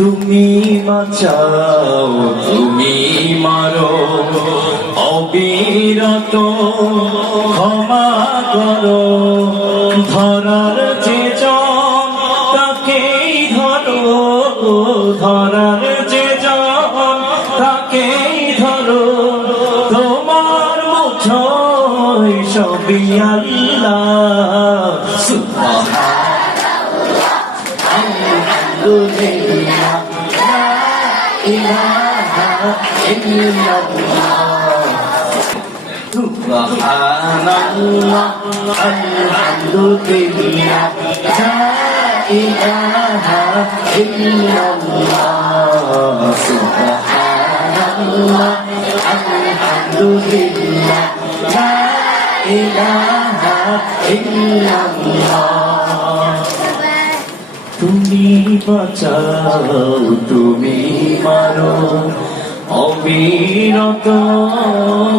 তুমি বাঁচাও তুমি মারো অবিরত ক্ষমা করো ধরার যে জন তাকেই ধরো ধরার যে জন তাকেই ধরো তোমার মুঠোয় সবই আল্লাহ সুবহানাল্লাহ আলহামদুলিল্লাহ লা ইলাহা ইল্লাল্লাহ সুবহানাল্লাহ আলহামদুলিল্লাহ লা ইলাহা ইল্লাল্লাহ সুবহানাল্লাহ আলহামদুলিল্লাহ লা ইলাহা ইল্লাল্লাহ তুমি বাঁচাও তুমি মারো অবিরত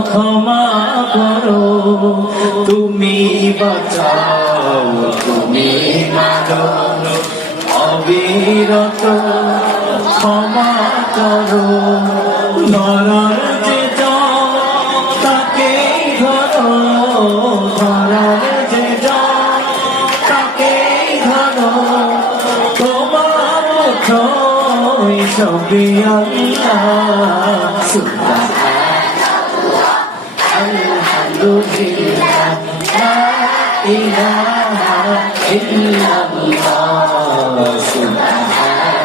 ক্ষমা করো তুমি বাঁচাও তুমি মারো অবিরত ক্ষমা করো ধরার যে জন তাকেই ধরো ধরার যে জন তাকেই ধরো তোমার মুঠোয় সবই আল্লাহ সুবহানাল্লাহ আলহামদুলিল্লাহ লা ইলাহা ইল্লাল্লাহ সুবহানাল্লাহ